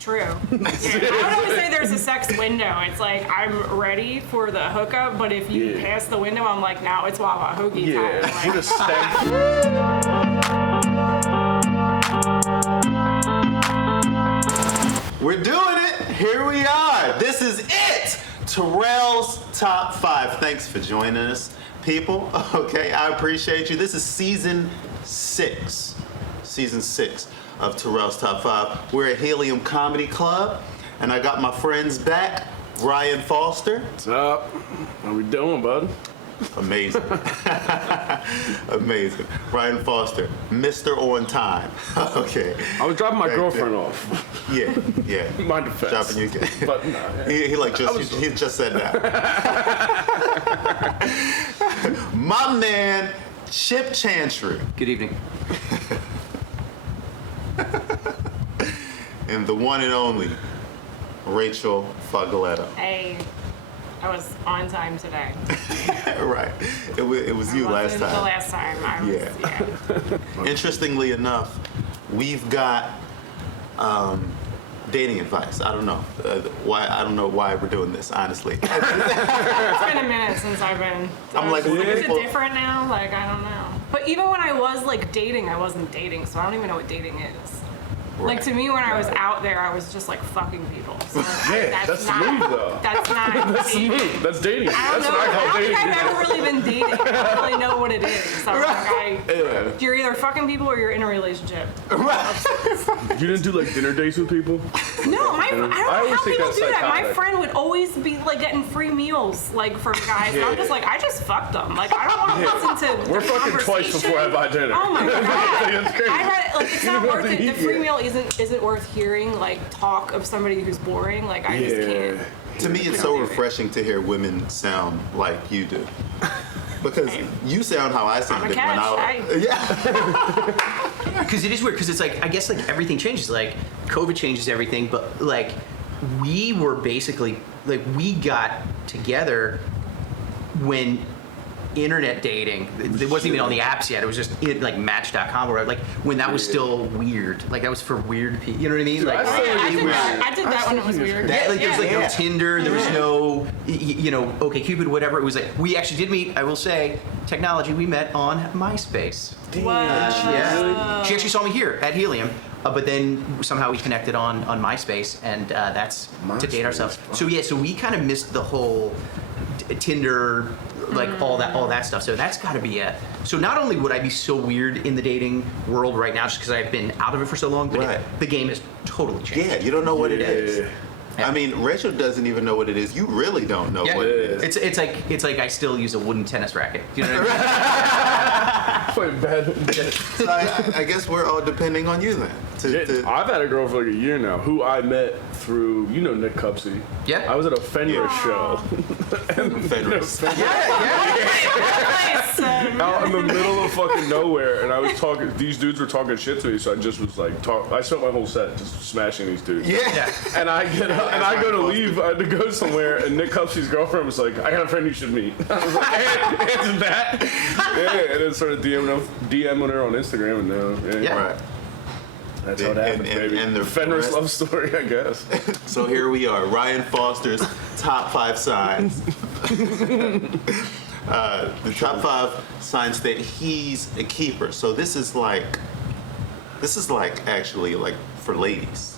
True. Yeah, I would always say there's a sex window. It's like I'm ready for the hookup, but if you pass the window, I'm like, now it's Wawa Hoagie time. Like, We're just stank. We're doing it. Here we are. This is it. Terrell's Top 5. Thanks for joining us, people. Okay, I appreciate you. This is season 6. Season 6 of Terrell's Top 5. We're at Helium Comedy Club, and I got my friends back. Ryan Foster. What's up? How we doing, bud? Amazing. Amazing. Ryan Foster, Mr. On Time. Okay. I was dropping my girlfriend off. Yeah. My defense. Dropping you. But no. He just said that. My man, Chip Chantry. Good evening. And the one and only Rachel Fogletto. hey, I was on time today. Right. It was you last The time. last time. I was, Yeah. Interestingly enough, we've got dating advice. I don't know why. I don't know why we're doing this. Honestly, It's been a minute since I've been. I'm like, is it people- different now? Like, I don't know. But even when I was like dating, I wasn't dating, so I don't even know what dating is. Like, Right. to me, when I was out there, I was just like fucking people. So Yeah, that's not, smooth, though. That's not That's dating. smooth. That's dating. I don't That's know. what I I call don't dating. think I've ever really been dating. I don't really know what it is. So like, you're either fucking people or you're in a relationship. You didn't do like dinner dates with people? No, I don't know always how think people that's do that. My psychotic. friend would always be like getting free meals like from guys. And I'm just like, I just fucked them. Like, I don't want to listen to We're the fucking twice conversation. before I buy dinner. Oh my god! That's crazy. I had like it's not You worth don't it. The eat free yet. meal isn't worth hearing like talk of somebody who's boring. Like I just can't. To me, it's so refreshing to hear women sound like you do. Because you sound how I sounded when catch, I was. Yeah. Because it is weird, because it's like, I guess like everything changes. Like, COVID changes everything, but like, we were basically, like, we got together when internet dating, it wasn't even on the apps yet, it was just like Match.com or like when that was still weird. Like that was for weird people, you know what I mean? Like, I did that when it was weird. that, like, there was like Yeah. no Tinder, there was no, you know, OkCupid, whatever. It was like, we actually did meet, I will say, technology, we met on MySpace. Yeah. She actually saw me here at Helium, but then somehow we connected on MySpace, and that's to date ourselves. So yeah, so we kind of missed the whole Tinder, like all that stuff. So that's got to be it. So not only would I be so weird in the dating world right now, just because I've been out of it for so long, but Right. the game has totally changed. Yeah, you don't know what it is. Yeah. I mean, Rachel doesn't even know what it is. You really don't know Yeah. what it is. It's like I still use a wooden tennis racket. Do you know what I mean? Play bad. So I guess we're all depending on you then. I've had a girl for like a year now who I met through, you know, Nick Cupsey. Yeah. I was at a Fenris show. Federers. Out in the middle of fucking nowhere, and I was talking. These dudes were talking shit to me, so I just was like, I spent my whole set just smashing these dudes. Yeah. And I get up, and I go to leave, I had to go somewhere, and Nick Cupsey's girlfriend was like, "I got a friend you should meet." I was like, "Hey, answer that." Yeah, and then started DMing her on Instagram, and now, Yeah. Right. that's how it happened, baby. and the Fenris rest- love story, I guess. So here we are, Ryan Foster's top 5 signs. The top 5 signs that he's a keeper. So this is like actually like for ladies.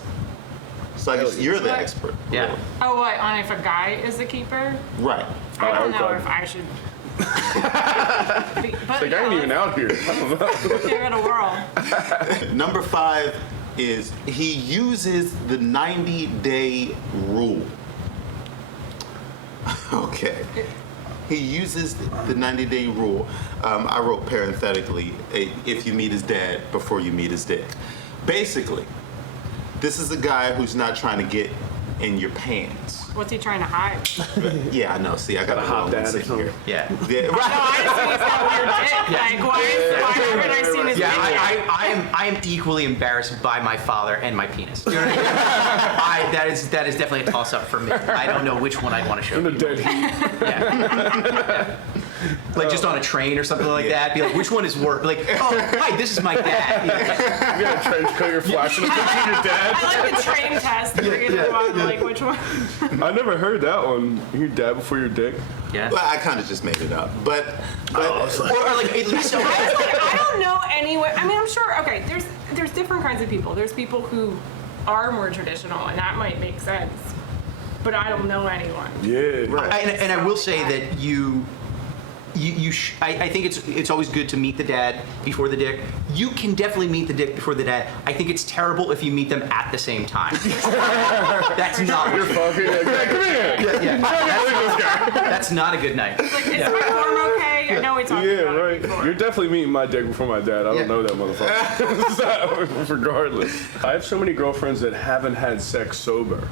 So I guess you're the expert. Yeah. really. Oh, what? On if a guy is a keeper? Right. I don't know okay. if I should. But Like, I ain't even out here. I don't know. Give it a whirl. Number 5 is he uses the 90-day rule. Okay. He uses the 90-day rule. I wrote parenthetically, if you meet his dad before you meet his dick. Basically, this is a guy who's not trying to get in your pants. What's he trying to hide? Yeah, I know. See, I got a hot little dad or sitting something. here. Yeah. Yeah, No, I just think he's got weird dick. Like, why haven't I seen his Yeah, dick yet? I am equally embarrassed by my father and my penis. You know what I mean? That is definitely a toss up for me. I don't know which one I'd want to show In the you. dead heat. Yeah. like just on a train or something like that. Be like, which one is work? Like, oh, hi, this is my dad. You got a trench coat, you're flashing a picture of your dad. I like the train test. Like which one? I never heard that one. Your dad before your dick. Yeah. Well, I kind of just made it up, but Or like at least. I don't know anyway. I mean, I'm sure. Okay, there's different kinds of people. There's people who are more traditional, and that might make sense. But I don't know anyone. Yeah. Right. And I will say that I think it's always good to meet the dad before the dick. You can definitely meet the dick before the dad. I think it's terrible if you meet them at the same time. That's not. You're fucking like, hey, come here. Yeah. That's not a good night. Like, is my form okay? I know we talked Yeah, about it right. before. You're definitely meeting my dick before my dad. I don't know that motherfucker. So, regardless. I have so many girlfriends that haven't had sex sober.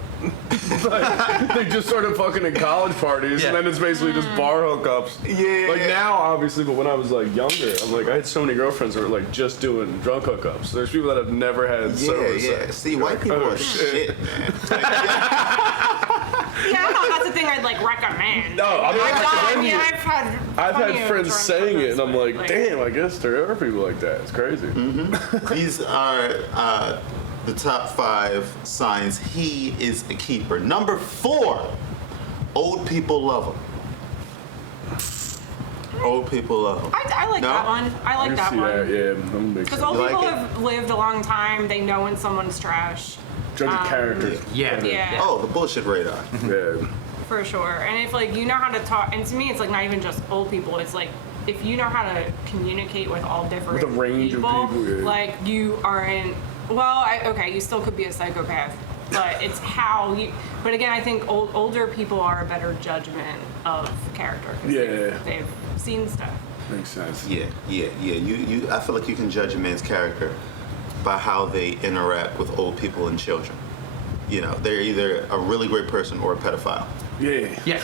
Like, they just started fucking at college parties, and then it's basically just bar hookups. Yeah. Like now, obviously, but when I was like younger, I'm like, I had so many girlfriends that were like just doing drunk hookups. There's people that have never had sober sex. See, white people are shit, man. Yeah, I don't know. That's the thing I'd like recommend. No, I'm not recommending it. I've plenty had of friends drunk saying it, hookups, and I'm but, like, damn, I guess there are people like that. It's crazy. These are the top 5 signs he is a keeper. Number 4, old people love him. Old people love him. I like No? that one. I like that one. Yeah, I'm a big Because fan. old You like people it? have lived a long time. They know when someone's trash. Judge of character. Yeah. Yeah. Oh, the bullshit radar. Yeah. For sure. And if like you know how to talk, and to me it's like not even just old people, it's like if you know how to communicate with all different With a range of people, yeah. like you are in, okay, you still could be a psychopath, but it's how you, but again, I think older people are a better judgment of character. 'Cause Yeah. They've seen stuff. Makes sense. Yeah. You. I feel like you can judge a man's character by how they interact with old people and children. You know, they're either a really great person or a pedophile. Yeah. Yeah.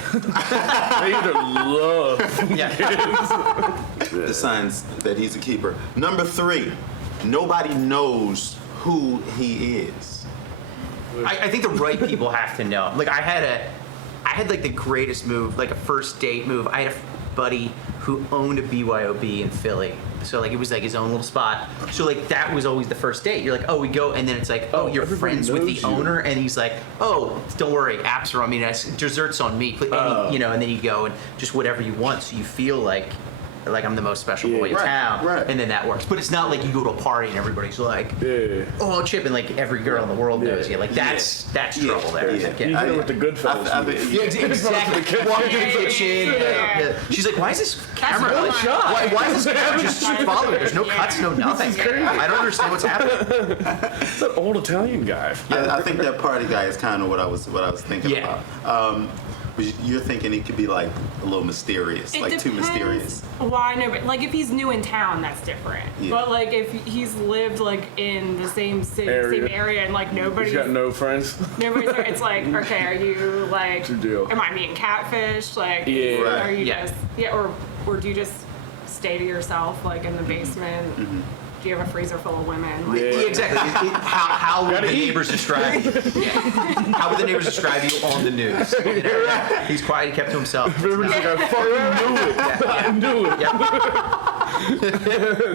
They either love. Yeah. The signs that he's a keeper. Number 3, nobody knows who he is. I think the right people have to know. Like I had like the greatest move, like a first date move. I had a buddy who owned a BYOB in Philly. So like it was like his own little spot. So like that was always the first date. You're like, oh, we go, and then it's like, oh, you're everybody friends with the knows you. owner, and he's like, oh, don't worry, apps are on me, desserts on me, you know, and then you go and just whatever you want, so you feel like I'm the most special boy in Right, town, right. and then that works. But it's not like you go to a party and everybody's like, Yeah. oh, Chip, and like every girl in the world knows you. Like that's trouble there. Yeah. Like, You yeah. hit it with the Goodfellas. I movie. think- Yeah, exactly. Walk into the kitchen. Yeah. Yeah. She's like, why is this camera? no like, shot. why is this camera just following? There's no cuts, no nothing. I don't understand what's happening. It's that old Italian guy. I think that party guy is kind of what I was thinking Yeah. about. But you're thinking it could be like a little mysterious, It like too depends mysterious. Why no? But like if he's new in town, that's different. Yeah. But like if he's lived like in the same city, Area. same area, and like He's nobody's got no friends. it's like, okay, are you like, What's your deal? am I being catfish? Like, Yeah. Right. are you Yeah. just, or do you just stay to yourself, like in the basement? Do you have a freezer full of women? Like, Yeah. Yeah, exactly. How would Gotta the eat. neighbors describe you? Yeah. How would the neighbors describe you on the news? You know, yeah. He's quiet. He kept to himself. Everybody's like, I fucking knew it. I knew it. Yep.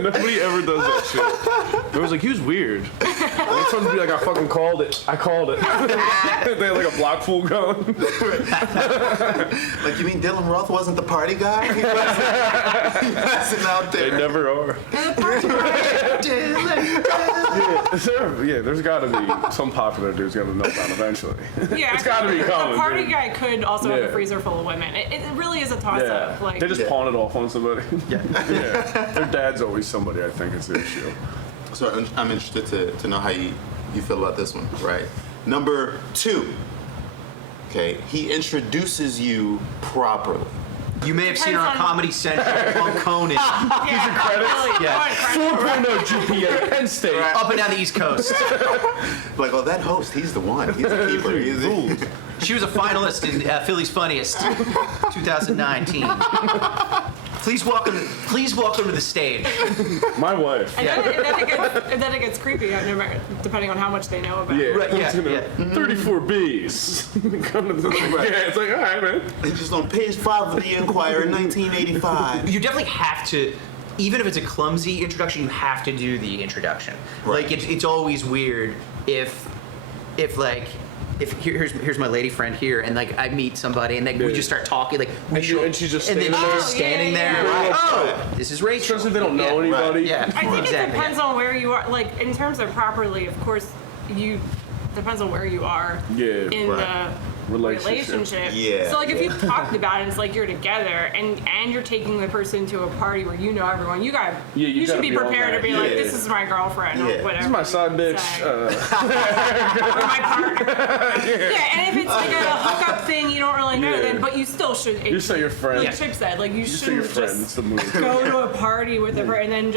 Nobody ever does that shit. It was like, he was weird. Like, somebody be like, I fucking called it. I called it. They had like a block full going. Like, you mean Dylan Roth wasn't the party guy? He wasn't out They there. never are. Yeah, there's got to be some popular dude's gonna melt down eventually. yeah, It's gotta be a coming, party dude. guy could also have Yeah. a freezer full of women. It really is a toss Yeah, up. Like, they just Yeah. pawn it off on somebody. Yeah. Yeah, their dad's always somebody. I think it's the issue. So I'm interested to know how you feel about this one, right? Number 2. Okay, he introduces you properly. You may have seen her on Depends on- Comedy Central on Conan. yeah, really, Yeah. going credit. 4.0 GPA, Penn State. Up and down the East Coast. Like, oh, that host, he's the one. He's the keeper. He's the... She was a finalist in Philly's Funniest 2019. Please welcome to the stage. My wife. And then it gets creepy, depending on how much they know about Yeah. it. Right, yeah, You know, yeah. 34 Bs. Come to the Yeah, it's like, all right, man. It's just on page 5 of the Enquirer in 1985. You definitely have to, even if it's a clumsy introduction, you have to do the introduction. Right. Like it's always weird if here's my lady friend here, and like I meet somebody, and like we just start talking, like we And she's just and then standing she's there. standing Yeah, there. yeah, like, yeah. oh, this is Rachel. Especially if they don't know Yeah. anybody. Yeah, I think exactly. it depends on where you are. Like in terms of properly, of course, depends on where you are Yeah, in right. the Relationship. Yeah, So like if yeah. you've talked about it, it's like you're together and you're taking the person to a party where you know everyone. You you should gotta be be on prepared to that. be like, Yeah. this is my girlfriend Yeah. or whatever. This is my side bitch. Say. Or my partner. Yeah, and if it's like a hookup thing, you don't really know Yeah. then, but you still should. You say your friend. Like Chip said, like you You say your shouldn't friend. It's just the move. go to a party with her and then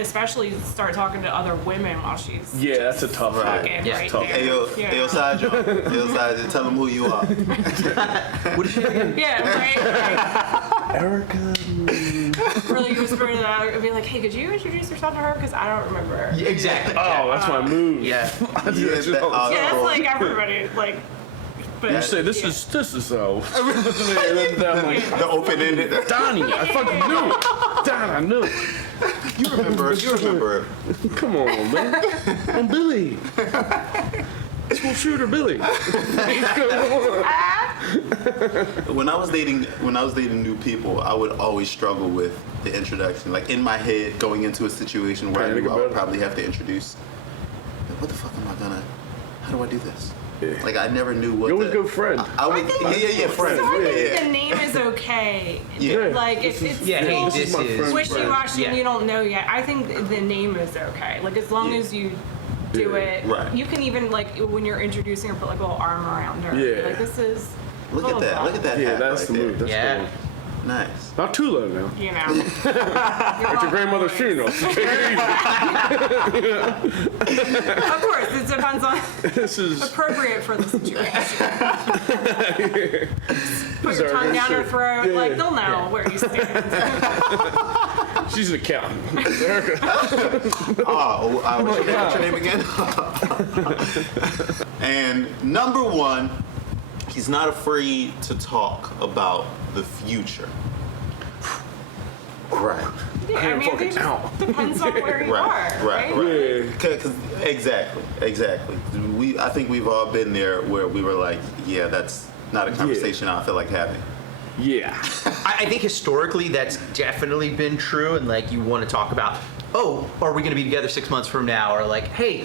especially start talking to other women while she's Yeah, that's a tough Right. one. fucking Yeah, right tough. there. Hey, yo, Yeah. hey, yo, Sajo. Hey, yo, Sajo, tell them who you are. What is she again? Yeah, right. Erica. Really whisper to that and be like, hey, could you introduce yourself to her? Because I don't remember. Yeah, exactly. Oh, that's my move. Yeah. I do that shit all the time. Yeah, that's like everybody. Like, but You say this yeah. is how. And then I'm like, The open-ended. Donnie, I fucking knew it. Don, I knew it. You remember. Come on, man. I'm Billy. School shooter Billy. When I was dating new people, I would always struggle with the introduction. Like in my head, going into a situation where I Panic knew I would about it. probably have to introduce. Like, what the fuck am I gonna? How do I do this? Yeah. Like I never knew what. You always the- go friend. I would. I think- Yeah, friends. So I think Yeah. the name is okay. Yeah. Like it's Yeah, hey, This is this my is friend. wishy-washy Yeah. and you don't know yet. I think the name is okay. Like as long Yeah. as you do Yeah. it, Right. you can even like when you're introducing her, put like a little arm around her. Yeah. Like this is. Look at that. Look at that. Yeah, hat that's right the there. move. That's Yeah. cool. Nice. Not too low now. You know. At your grandmother's funeral. So take it Of course, it depends on easy. This is. appropriate for the situation. Put your tongue down her throat. Yeah. Like they'll know where you stand. She's an accountant. Erica. What's your name again? And number one, he's not afraid to talk about the future. Right. Yeah, I mean, it just depends on where you are. Right. Yeah. Cause exactly. I think we've all been there where we were like, yeah, that's not a conversation I feel like having. Yeah. I think historically that's definitely been true, and like you want to talk about, oh, are we going to be together 6 months from now, or like, hey,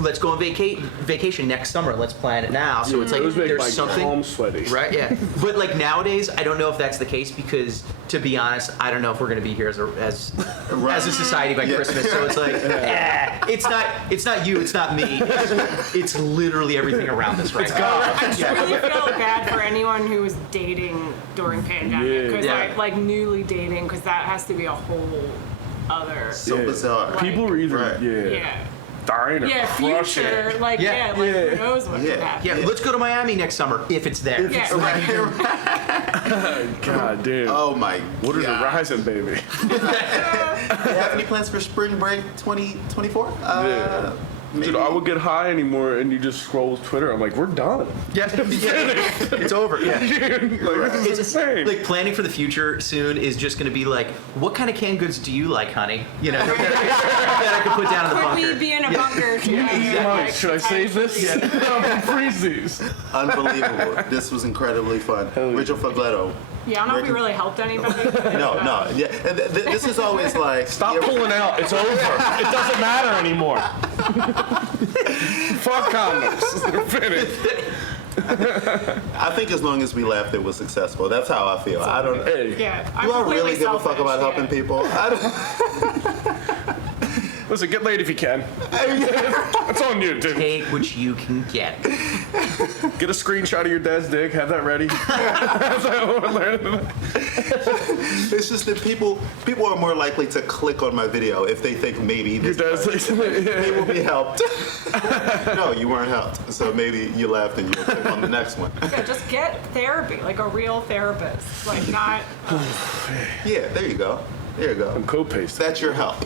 let's go on vacation next summer. Let's plan it now. So it's like Those make there's my something, palms sweaty. right? Yeah. But like nowadays, I don't know if that's the case because, to be honest, I don't know if we're going to be here as a society by Yeah. Christmas. So it's like, it's not you, it's not me. It's literally everything around us right now. I really feel bad for anyone who was dating during pandemic Yeah. because Yeah. like newly dating because that has to be a whole other. So Yeah. bizarre. People were either Right. Yeah. dying or Yeah, crushing future, it. like Yeah. who Yeah. knows what Yeah. could happen. Yeah, let's go to Miami next summer if it's there. Yeah, right. God damn. Oh my What is God. a rising, baby? Do you have any plans for spring break 2024? Yeah. Dude, I would get high anymore and you just scroll Twitter. I'm like, we're done. Yeah, it's over. Yeah. Like, this is insane. Like planning for the future soon is just going to be like, what kind of canned goods do you like, honey? You know, that I could put down in the Could bunker. we be in a bunker together? Mike, should I save this? I'm gonna freeze these. Unbelievable. This was incredibly fun. Hell yeah. Rachel Fogletto. Yeah, I don't know if we really helped anybody. No. Yeah. And this is always like. Stop yeah, pulling out. It's over. It doesn't matter anymore. Fuck condoms. They're finished. I think as long as we laughed, it was successful. That's how I feel. I don't. Hey. Yeah, Do I completely really give a fuck selfish, about helping yeah. people? I don't. Listen, get laid if you can. That's on you, dude. Take what you can get. Get a screenshot of your dad's dick. Have that ready. It's just that people are more likely to click on my video if they think maybe Your this dad's part, like, they will be helped. No, you weren't helped. So maybe you laughed and you'll click on the next one. Yeah, just get therapy, like a real therapist, like not. Yeah, there you go. There you go. Copays. That's your help.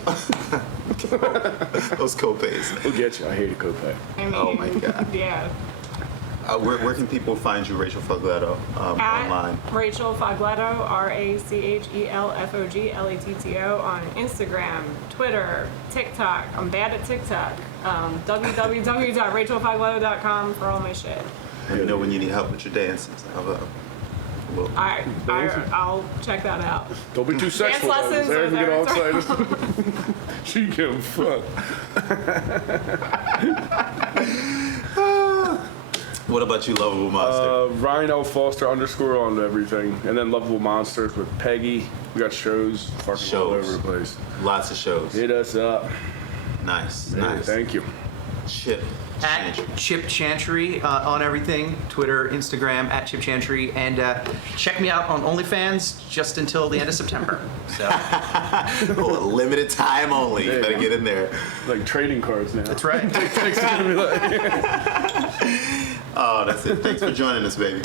Those copays. We'll get you. I hate a copay. I mean, Oh my God. Yeah. Where can people find you, Rachel Fogletto, online? Rachel Fogletto, RACHELFOGLETTO on Instagram, Twitter, TikTok. I'm bad at TikTok. www.rachelfogletto.com for all my shit. Let me know when you need help with your dances. I'll check that out. Don't be too sexual. Dance lessons Eric are get all there. excited. She give a fuck. What about you, Lovable Monster? Ryan L. Foster _ on everything. And then Lovable Monsters with Peggy. We got shows fucking all over the place. Lots of shows. Hit us up. Nice, Yeah, nice. thank you. Chip. At Chantry. Chip Chantry on everything, Twitter, Instagram, at Chip Chantry, and check me out on OnlyFans just until the end of September. So Oh, limited time only. You Yeah. better get in there. Like trading cards now. that's right. It's gonna be like- Oh, that's it. Thanks for joining us, baby.